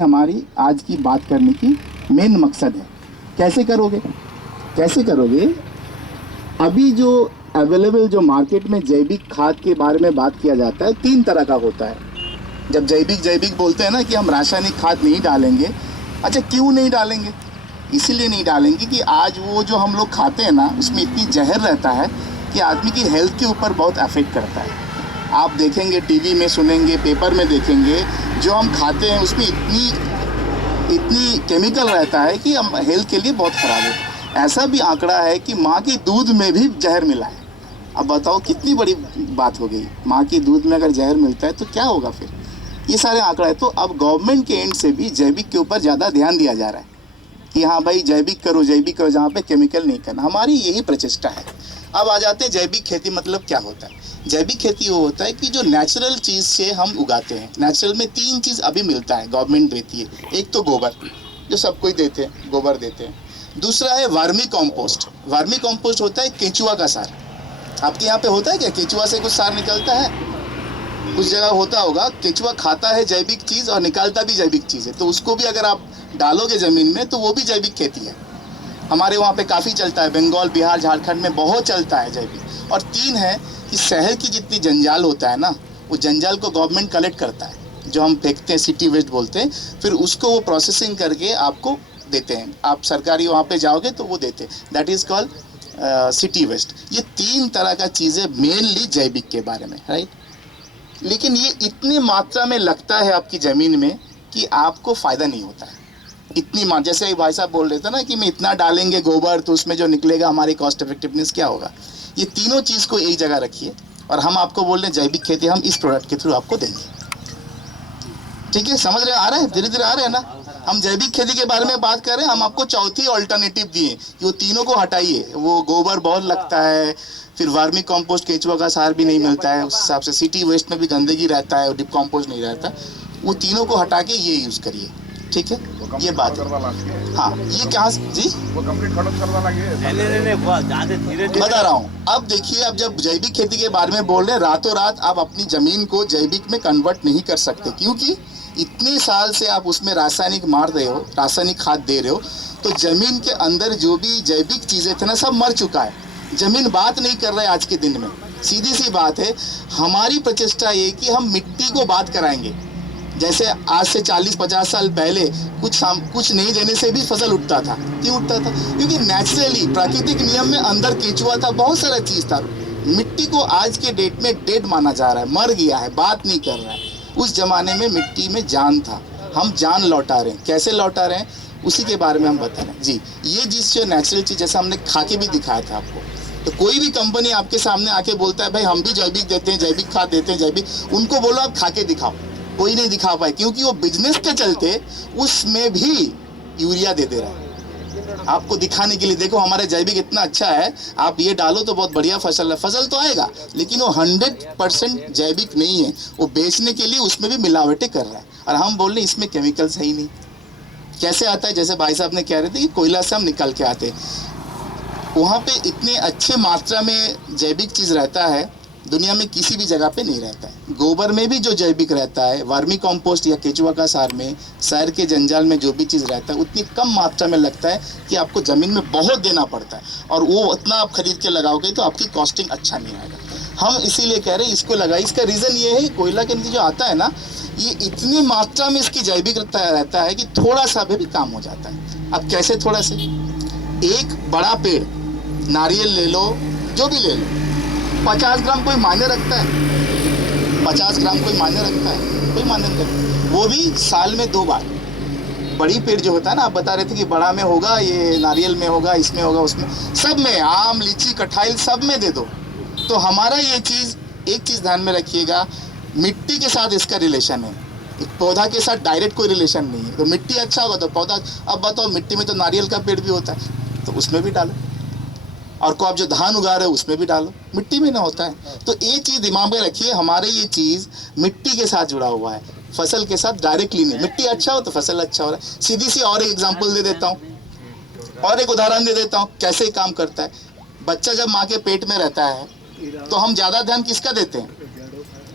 हमारी आज की बात करने की मेन मकसद है। कैसे करोगे, कैसे करोगे? अभी जो अवेलेबल जो मार्केट में जैविक खाद के बारे में बात किया जाता है, 3 तरह का होता है। जब जैविक जैविक बोलते हैं ना कि हम रासायनिक खाद नहीं डालेंगे, अच्छा क्यों नहीं डालेंगे? इसीलिए नहीं डालेंगे कि आज वो जो हम लोग खाते हैं ना, उसमें इतनी जहर रहता है कि आदमी की हेल्थ के ऊपर बहुत अफेक्ट करता है। आप देखेंगे, टीवी में सुनेंगे, पेपर में देखेंगे, जो हम खाते हैं उसमें इतनी केमिकल रहता है कि हम हेल्थ के लिए बहुत ख़राब है। ऐसा भी आंकड़ा है कि माँ के दूध में भी जहर मिला है। अब बताओ कितनी बड़ी बात हो गई। माँ के दूध में अगर जहर मिलता है तो क्या होगा फिर? ये सारे आंकड़ा है। तो अब गवर्नमेंट के एंड से भी जैविक के ऊपर ज़्यादा ध्यान दिया जा रहा है कि हाँ भाई जैविक करो, जहाँ पे केमिकल नहीं करना। हमारी यही प्रचेष्टा है। अब आ जाते हैं जैविक खेती मतलब क्या होता है। जैविक खेती वो होता है कि जो नेचुरल चीज़ से हम उगाते हैं। नेचुरल में 3 चीज़ अभी मिलता है, गवर्नमेंट देती है। एक तो गोबर, जो सबको ही देते हैं, गोबर देते हैं। दूसरा है वर्मी कॉम्पोस्ट। वर्मी कॉम्पोस्ट होता है केंचुआ का सार। आपके यहाँ पे होता है क्या? केंचुआ से कुछ सार निकलता है? कुछ जगह होता होगा। केंचुआ खाता है जैविक चीज़ और निकालता भी जैविक चीज़ है, तो उसको भी अगर आप डालोगे ज़मीन में तो वो भी जैविक खेती है। हमारे वहाँ पे काफ़ी चलता है, बंगाल, बिहार, झारखंड में बहुत चलता है जैविक। और 3 है कि शहर की जितनी जंजाल होता है ना, वो जंजाल को गवर्नमेंट कलेक्ट करता है, जो हम फेंकते हैं, सिटी वेस्ट बोलते हैं। फिर उसको वो प्रोसेसिंग करके आपको देते हैं। आप सरकारी वहाँ पे जाओगे तो वो देते हैं, that is called city waste. ये 3 तरह का चीज़ें मेनली जैविक के बारे में, राइट। लेकिन ये इतनी मात्रा में लगता है आपकी ज़मीन में कि आपको फ़ायदा नहीं होता है। इतनी मात्रा, जैसे भाई साहब बोल रहे थे ना कि मैं इतना डालेंगे गोबर तो उसमें जो निकलेगा हमारी कॉस्ट इफेक्टिवनेस क्या होगा। ये तीनों चीज़ को एक जगह रखिए और हम आपको बोल रहे हैं जैविक खेती हम इस प्रोडक्ट के थ्रू आपको देंगे। ठीक है, समझ रहे, आ रहे हैं, धीरे धीरे आ रहे हैं ना। हम जैविक खेती के बारे में बात कर रहे हैं। हम आपको चौथी ऑल्टरनेटिव दिए कि वो तीनों को हटाइए। वो गोबर बहुत लगता है, फिर वर्मी कंपोस्ट, केंचुआ का सार भी नहीं मिलता है, उस हिसाब से सिटी वेस्ट में भी गंदगी रहता है, डिप कंपोस्ट नहीं रहता। वो तीनों को हटा के ये यूज़ करिए। ठीक है, ये बात है। हाँ, ये क्या जी, वो कंप्लीट करवा नहीं, बता रहा हूँ। अब देखिए, अब जब जैविक खेती के बारे में बोल रहे हैं, रातों रात आप अपनी ज़मीन को जैविक में कन्वर्ट नहीं कर सकते, क्योंकि इतने साल से आप उसमें रासायनिक मार रहे हो, रासायनिक खाद दे रहे हो, तो ज़मीन के अंदर जो भी जैविक चीज़ें थे ना, सब मर चुका है। ज़मीन बात नहीं कर रहा है आज के दिन में। सीधी सी बात है, हमारी प्रचेष्टा ये कि हम मिट्टी को बात कराएंगे। जैसे आज से 40-50 साल पहले कुछ नहीं देने से भी फसल उठता था। क्यों उठता था? क्योंकि नेचुरली प्राकृतिक नियम में अंदर केंचुआ था, बहुत सारा चीज़ था। मिट्टी को आज के डेट में डेड माना जा रहा है, मर गया है, बात नहीं कर रहा है। उस जमाने में मिट्टी में जान था, हम जान लौटा रहे हैं। कैसे लौटा रहे हैं उसी के बारे में हम बता रहे हैं जी। ये चीज़ जो नेचुरल चीज़, जैसा हमने खा के भी दिखाया था आपको, तो कोई भी कंपनी आपके सामने आके बोलता है भाई हम भी जैविक देते हैं, जैविक खाद देते हैं, जैविक, उनको बोलो आप खा के दिखाओ, कोई नहीं दिखा पाए, क्योंकि वो बिजनेस के चलते उसमें भी यूरिया दे रहा है आपको दिखाने के लिए। देखो हमारा जैविक इतना अच्छा है, आप ये डालो तो बहुत बढ़िया फसल है। फसल तो आएगा, लेकिन वो 100% जैविक नहीं है। वो बेचने के लिए उसमें भी मिलावटें कर रहा है, और हम बोल रहे हैं इसमें केमिकल्स है ही नहीं। कैसे आता है? जैसे भाई साहब ने कह रहे थे कि कोयला से हम निकल के आते हैं। वहाँ पे इतने अच्छे मात्रा में जैविक चीज़ रहता है, दुनिया में किसी भी जगह पे नहीं रहता है। गोबर में भी जो जैविक रहता है, वर्मी कंपोस्ट या केंचुआ का सार में, शहर के जंजाल में जो भी चीज़ रहता है, उतनी कम मात्रा में लगता है कि आपको ज़मीन में बहुत देना पड़ता है, और वो उतना आप खरीद के लगाओगे तो आपकी कॉस्टिंग अच्छा नहीं आएगा। हम इसीलिए कह रहे हैं इसको लगाए। इसका रीज़न ये है, कोयला के नीचे जो आता है ना, ये इतनी मात्रा में इसकी जैविक रहता है कि थोड़ा सा भी काम हो जाता है। अब कैसे थोड़ा से? एक बड़ा पेड़, नारियल ले लो, जो भी ले लो, 50 ग्राम कोई मायने रखता है? 50 ग्राम कोई मायने रखता है? कोई मायने नहीं रखता। वो भी साल में 2 बार। बड़ी पेड़ जो होता है ना, आप बता रहे थे कि बड़ा में होगा, ये नारियल में होगा, इसमें होगा, उसमें, सब में, आम, लीची, कटहल, सब में दे दो। तो हमारा ये चीज़, एक चीज़ ध्यान में रखिएगा, मिट्टी के साथ इसका रिलेशन है, पौधा के साथ डायरेक्ट कोई रिलेशन नहीं है। तो मिट्टी अच्छा होगा तो पौधा। अब बताओ, मिट्टी में तो नारियल का पेड़ भी होता है, तो उसमें भी डालो। और को आप जो धान उगा रहे हो उसमें भी डालो, मिट्टी में ना होता है। तो एक चीज़ दिमाग में रखिए, हमारे ये चीज़ मिट्टी के साथ जुड़ा हुआ है, फसल के साथ डायरेक्टली नहीं। मिट्टी अच्छा हो तो फसल अच्छा हो रहा है। सीधी सी और एक एग्जांपल दे देता हूँ, और एक उदाहरण दे देता हूँ कैसे काम करता है। बच्चा जब माँ के पेट में रहता है तो हम ज़्यादा ध्यान किसका देते हैं?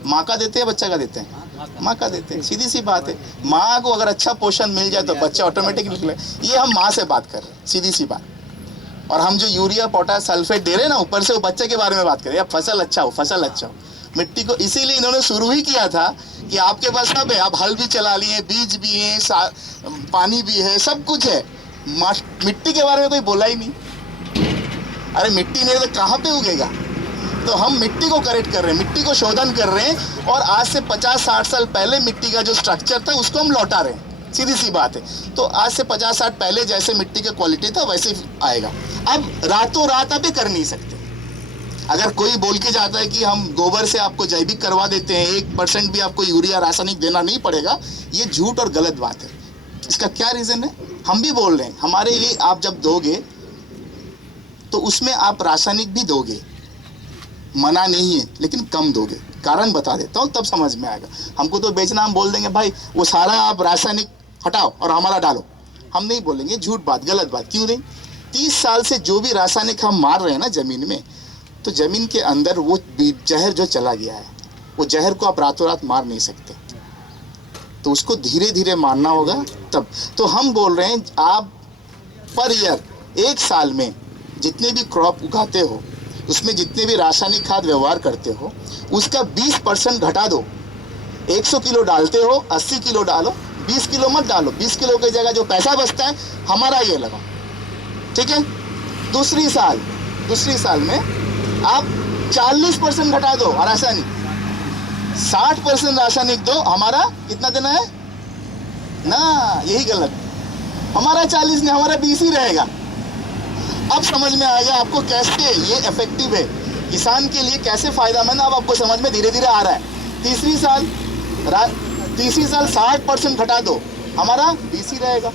माँ का देते हैं, बच्चा का देते हैं? माँ का देते हैं, सीधी सी बात है। माँ को अगर अच्छा पोषण मिल जाए तो बच्चा ऑटोमेटिक निकले। ये हम माँ से बात कर रहे हैं, सीधी सी बात। और हम जो यूरिया पोटास सल्फेट दे रहे हैं ना ऊपर से, वो बच्चे के बारे में बात करें, या फसल अच्छा हो, फसल अच्छा हो। मिट्टी को इसीलिए इन्होंने शुरू ही किया था कि आपके पास सब है, आप हल भी चला लिए, बीज भी है, पानी भी है, सब कुछ है, मिट्टी के बारे में कोई बोला ही नहीं। अरे मिट्टी नहीं तो कहाँ पे उगेगा? तो हम मिट्टी को करेक्ट कर रहे हैं, मिट्टी को शोधन कर रहे हैं, और आज से 50-60 साल पहले मिट्टी का जो स्ट्रक्चर था उसको हम लौटा रहे हैं, सीधी सी बात है। तो आज से 50-60 पहले जैसे मिट्टी का क्वालिटी था वैसे ही आएगा। अब रातों रात आप ये कर नहीं सकते। अगर कोई बोल के जाता है कि हम गोबर से आपको जैविक करवा देते हैं, 1% भी आपको यूरिया रासायनिक देना नहीं पड़ेगा, ये झूठ और गलत बात है। इसका क्या रीज़न है? हम भी बोल रहे हैं, हमारे लिए आप जब दोगे तो उसमें आप रासायनिक भी दोगे, मना नहीं है, लेकिन कम दोगे। कारण बता देता हूँ, तब समझ में आएगा। हमको तो बेचना, हम बोल देंगे भाई वो सारा आप रासायनिक हटाओ और हमारा डालो, हम नहीं बोलेंगे, झूठ बात, गलत बात। क्यों नहीं? 30 साल से जो भी रासायनिक हम मार रहे हैं ना ज़मीन में, तो ज़मीन के अंदर वो जहर जो चला गया है, वो जहर को आप रातों रात मार नहीं सकते, तो उसको धीरे धीरे मारना होगा तब। तो हम बोल रहे हैं आप पर ईयर, एक साल में जितने भी क्रॉप उगाते हो, उसमें जितने भी रासायनिक खाद व्यवहार करते हो, उसका 20% घटा दो। 100 किलो डालते हो, 80 किलो डालो, 20 किलो मत डालो। 20 किलो की जगह जो पैसा बचता है हमारा ये लगाओ, ठीक है? दूसरी साल में आप 40% घटा दो रासायनिक, 60% रासायनिक दो, हमारा कितना देना है ना? यही गलत, हमारा 40 नहीं, हमारा 20 ही रहेगा। अब समझ में आएगा आपको कैसे ये इफेक्टिव है, किसान के लिए कैसे फायदेमंद, अब आपको समझ में धीरे धीरे आ रहा है। तीसरी साल 60% घटा दो, हमारा 20 ही रहेगा।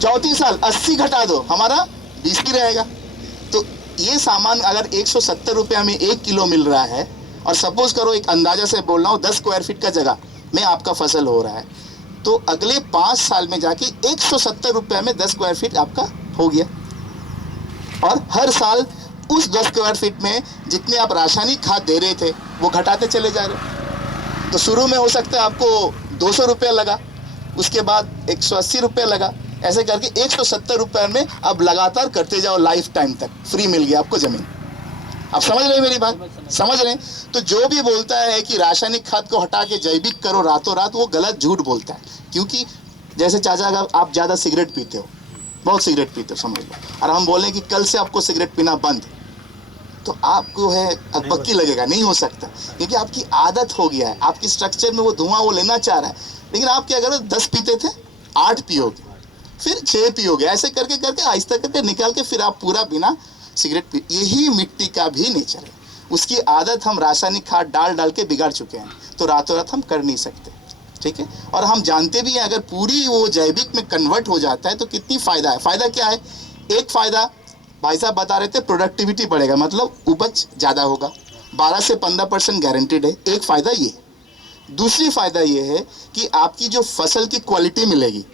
चौथी साल 80 घटा दो, हमारा 20 ही रहेगा। तो ये सामान अगर 170 रुपये में 1 किलो मिल रहा है, और सपोज करो, एक अंदाजा से बोल रहा हूँ, 10 स्क्वायर फीट का जगह में आपका फसल हो रहा है, तो अगले 5 साल में जाके 170 रुपये में 10 स्क्वायर फीट आपका हो गया। और हर साल उस 10 स्क्वायर फीट में जितने आप रासायनिक खाद दे रहे थे वो घटाते चले जा रहे। तो शुरू में हो सकता है आपको 200 रुपये लगा, उसके बाद 180 रुपये लगा, ऐसे करके 170 रुपये में अब लगातार करते जाओ, लाइफ टाइम तक फ्री मिल गया आपको ज़मीन। आप समझ रहे हैं मेरी बात? समझ रहे हैं? तो जो भी बोलता है कि रासायनिक खाद को हटा के जैविक करो रातों रात, वो गलत झूठ बोलता है। क्योंकि जैसे चाचा, अगर आप ज़्यादा सिगरेट पीते हो, बहुत सिगरेट पीते हो समझ लो, और हम बोलें कि कल से आपको सिगरेट पीना बंद, तो आपको है अकबक्की लगेगा, नहीं हो सकता, क्योंकि आपकी आदत हो गया है, आपकी स्ट्रक्चर में वो धुआं वो लेना चाह रहा है। लेकिन आप क्या करो, 10 पीते थे, 8 पियोगे, फिर 6 पियोगे, ऐसे करके करके आहिस्ता करके निकाल के फिर आप पूरा बिना सिगरेट पी। यही मिट्टी का भी नेचर है, उसकी आदत हम रासायनिक खाद डाल डाल के बिगाड़ चुके हैं, तो रातों रात हम कर नहीं सकते, ठीक है? और हम जानते भी हैं अगर पूरी वो जैविक में कन्वर्ट हो जाता है तो कितनी फ़ायदा है। फ़ायदा क्या है? एक फ़ायदा भाई साहब बता रहे थे, प्रोडक्टिविटी बढ़ेगा, मतलब उपज ज़्यादा होगा, 12 से 15% गारंटीड है, एक फ़ायदा ये। दूसरी फ़ायदा ये है कि आपकी जो फसल की क्वालिटी मिलेगी,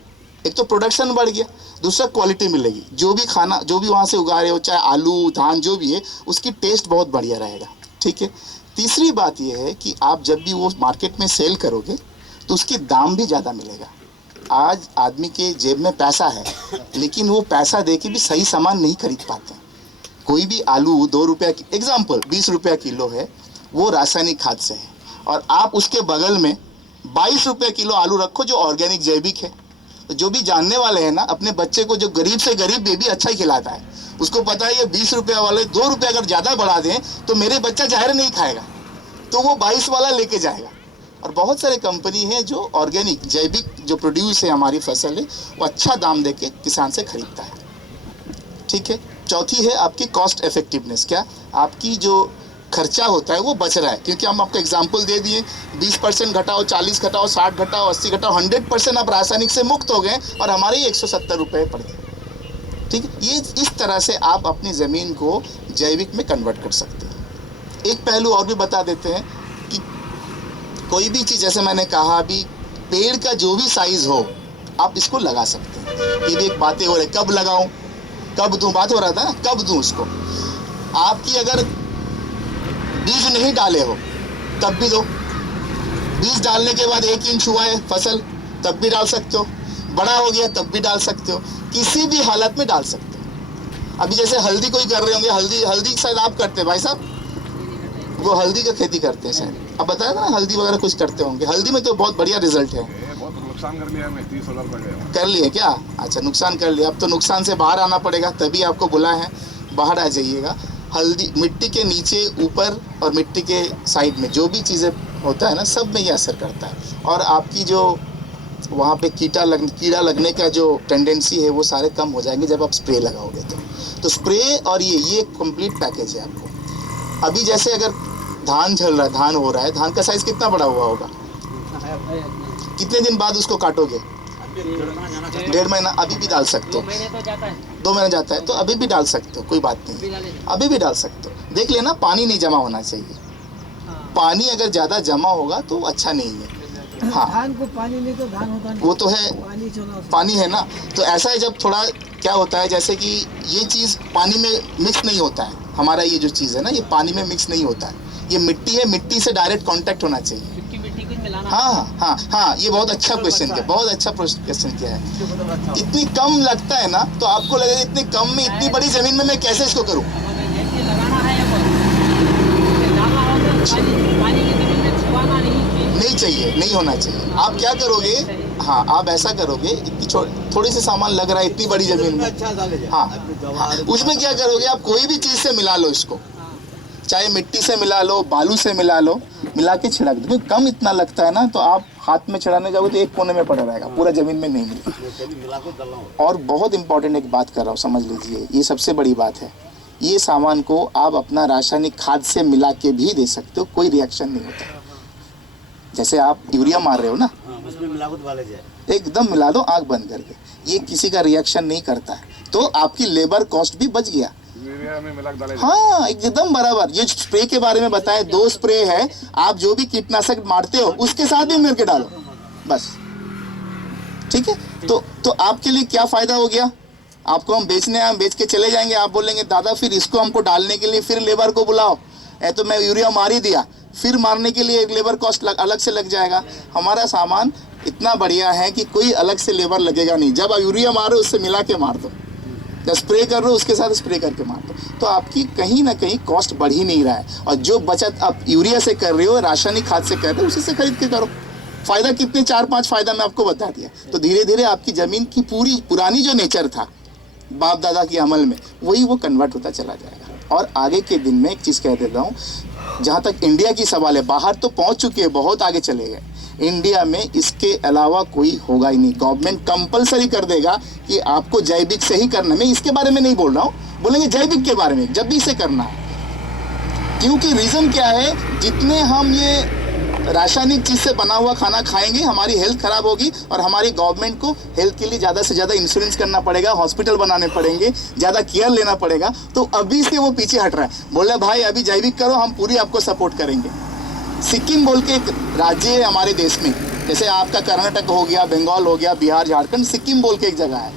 एक तो प्रोडक्शन बढ़ गया, दूसरा क्वालिटी मिलेगी, जो भी खाना जो भी वहाँ से उगा रहे हो, चाहे आलू धान जो भी है, उसकी टेस्ट बहुत बढ़िया रहेगा, ठीक है? तीसरी बात यह है कि आप जब भी वो मार्केट में सेल करोगे तो उसकी दाम भी ज़्यादा मिलेगा। आज आदमी के जेब में पैसा है, लेकिन वो पैसा दे के भी सही सामान नहीं खरीद पाते। कोई भी आलू 2 रुपया की एग्जाम्पल 20 रुपया किलो है, वो रासायनिक खाद से है, और आप उसके बगल में 22 रुपये किलो आलू रखो जो ऑर्गेनिक जैविक है। तो जो भी जानने वाले हैं ना, अपने बच्चे को, जो गरीब से गरीब बेबी अच्छा ही खिलाता है, उसको पता है ये 20 रुपया वाले 2 रुपये अगर ज़्यादा बढ़ा दें तो मेरे बच्चा ज़ाहिर नहीं खाएगा, तो वो 22 वाला लेके जाएगा। और बहुत सारे कंपनी हैं जो ऑर्गेनिक जैविक जो प्रोड्यूस है हमारी फसल है, वो अच्छा दाम देके किसान से खरीदता है, ठीक है? चौथी है आपकी कॉस्ट इफेक्टिवनेस। क्या आपकी जो खर्चा होता है वो बच रहा है, क्योंकि हम आपको एग्जांपल दे दिए, 20% घटाओ, 40 घटाओ, 60 घटाओ, 80 घटाओ, 100% आप रासायनिक से मुक्त हो गए और हमारे ही 170 रुपये पड़ गए, ठीक है? ये इस तरह से आप अपनी ज़मीन को जैविक में कन्वर्ट कर सकते हैं। एक पहलू और भी बता देते हैं कि कोई भी चीज़, जैसे मैंने कहा अभी, पेड़ का जो भी साइज़ हो आप इसको लगा सकते हैं। ये भी एक बातें हो रही, कब लगाऊं, कब दूं, बात हो रहा था ना, कब दूं उसको। आपकी अगर बीज नहीं डाले हो तब भी दो, बीज डालने के बाद 1 इंच हुआ है फसल, तब भी डाल सकते हो, बड़ा हो गया तब भी डाल सकते हो, किसी भी हालत में डाल सकते हो। अभी जैसे हल्दी कोई कर रहे होंगे, हल्दी शायद आप करते हैं भाई साहब, वो हल्दी का खेती करते हैं शायद, अब बताया था ना, हल्दी वगैरह कुछ करते होंगे। हल्दी में तो बहुत बढ़िया रिजल्ट है। बहुत नुकसान कर लिया मैं, 30,000 रुपये कर लिए क्या? अच्छा, नुकसान कर लिया। अब तो नुकसान से बाहर आना पड़ेगा, तभी आपको बुलाए हैं, बाहर आ जाइएगा। हल्दी मिट्टी के नीचे, ऊपर और मिट्टी के साइड में जो भी चीज़ें होता है ना, सब में ये असर करता है। और आपकी जो वहाँ पे कीड़ा लगने का जो टेंडेंसी है वो सारे कम हो जाएंगे जब आप स्प्रे लगाओगे तो स्प्रे और ये कंप्लीट पैकेज है आपको। अभी जैसे अगर धान झल रहा है, धान हो रहा है, धान का साइज़ कितना बड़ा हुआ होगा? कितने दिन बाद उसको काटोगे? 1.5 महीना। अभी भी डाल सकते हो, 2 महीने तो जाता है, 2 महीने जाता है, तो अभी भी डाल सकते हो, कोई बात नहीं, अभी भी डाल सकते हो। देख लेना, पानी नहीं जमा होना चाहिए। पानी अगर ज़्यादा जमा होगा तो अच्छा नहीं है। हाँ, धान को पानी नहीं तो धान होता नहीं, वो तो है, पानी है ना। तो ऐसा है, जब थोड़ा क्या होता है, जैसे कि ये चीज़ पानी में मिक्स नहीं होता है, हमारा ये जो चीज़ है ना, ये पानी में मिक्स नहीं होता है, ये मिट्टी है, मिट्टी से डायरेक्ट कांटेक्ट होना चाहिए। हाँ, ये बहुत अच्छा क्वेश्चन किया, बहुत अच्छा क्वेश्चन किया है। इतनी कम लगता है ना, तो आपको लगेगा इतनी कम में, इतनी बड़ी ज़मीन में मैं कैसे इसको करूँ? नहीं चाहिए, नहीं होना चाहिए। आप क्या करोगे? हाँ, आप ऐसा करोगे, इतनी थोड़ी सी सामान लग रहा है इतनी बड़ी ज़मीन में, हाँ, उसमें क्या करोगे आप? कोई भी चीज़ से मिला लो इसको, चाहे मिट्टी से मिला लो, बालू से मिला लो, मिला के छिड़क दो। कम इतना लगता है ना, तो आप हाथ में छिड़ाने जाओगे तो एक कोने में पड़ा रहेगा, पूरा ज़मीन में नहीं मिलेगा। और बहुत इंपॉर्टेंट एक बात कर रहा हूँ, समझ लीजिए, ये सबसे बड़ी बात है। ये सामान को आप अपना रासायनिक खाद से मिला के भी दे सकते हो, कोई रिएक्शन नहीं होता। जैसे आप यूरिया मार रहे हो ना, उसमें मिलावट वाले जाए, एकदम मिला दो आँख बंद करके, ये किसी का रिएक्शन नहीं करता है, तो आपकी लेबर कॉस्ट भी बच गया। हाँ, एकदम बराबर। ये स्प्रे के बारे में बताएं, 2 स्प्रे है, आप जो भी कीटनाशक मारते हो उसके साथ भी मिल के डालो, बस, ठीक है। तो आपके लिए क्या फ़ायदा हो गया? आपको हम बेचने आए, हम बेच के चले जाएंगे, आप बोलेंगे दादा फिर इसको हमको डालने के लिए फिर लेबर को बुलाओ, तो मैं यूरिया मार ही दिया, फिर मारने के लिए एक लेबर कॉस्ट अलग से लग जाएगा। हमारा सामान इतना बढ़िया है कि कोई अलग से लेबर लगेगा नहीं। जब आप यूरिया मारो उससे मिला के मार दो, जब स्प्रे कर रहे हो उसके साथ स्प्रे करके मार दो, तो आपकी कहीं ना कहीं कॉस्ट बढ़ ही नहीं रहा है। और जो बचत आप यूरिया से कर रहे हो, रासायनिक खाद से कर रहे हो, उसी से खरीद के करो। फ़ायदा कितने, 4-5 फ़ायदा मैं आपको बता दिया। तो धीरे धीरे आपकी ज़मीन की पुरानी जो नेचर था बाप दादा के अमल में, वही वो कन्वर्ट होता चला जाएगा। और आगे के दिन में एक चीज़ कह देता हूँ, जहाँ तक इंडिया की सवाल है, बाहर तो पहुँच चुके हैं, बहुत आगे चले गए, इंडिया में इसके अलावा कोई होगा ही नहीं। गवर्नमेंट कंपलसरी कर देगा कि आपको जैविक से ही करना। मैं इसके बारे में नहीं बोल रहा हूँ, बोलेंगे जैविक के बारे में, जब भी इसे करना है। क्योंकि रीज़न क्या है, जितने हम ये रासायनिक चीज़ से बना हुआ खाना खाएंगे, हमारी हेल्थ ख़राब होगी, और हमारी गवर्नमेंट को हेल्थ के लिए ज़्यादा से ज़्यादा इंश्योरेंस करना पड़ेगा, हॉस्पिटल बनाने पड़ेंगे, ज़्यादा केयर लेना पड़ेगा। तो अभी से वो पीछे हट रहा है, बोला भाई अभी जैविक करो, हम पूरी आपको सपोर्ट करेंगे। सिक्किम बोल के एक राज्य है हमारे देश में, जैसे आपका कर्नाटक हो गया, बंगाल हो गया, बिहार, झारखंड, सिक्किम बोल के एक जगह है,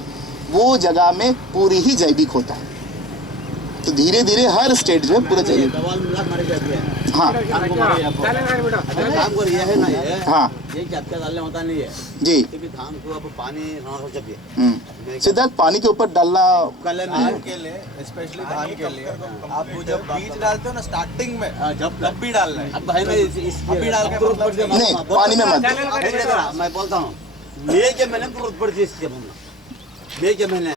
वो जगह में पूरी ही जैविक होता है। तो धीरे धीरे हर स्टेट जो है पूरा जैविक। हाँ हाँ ये क्या डालने होता नहीं है जी, क्योंकि धान को अब पानी हो चाहिए। सिद्धार्थ, पानी के ऊपर डालना धान के लिए, स्पेशली धान के लिए आप जब बीज डालते हो ना स्टार्टिंग में, जब भी डालना है, अब भाई मैं अभी डाल के नहीं, पानी में मत। मैं बोलता हूँ, मई के महीने में जरूरत पड़ती है इसके, मई के महीने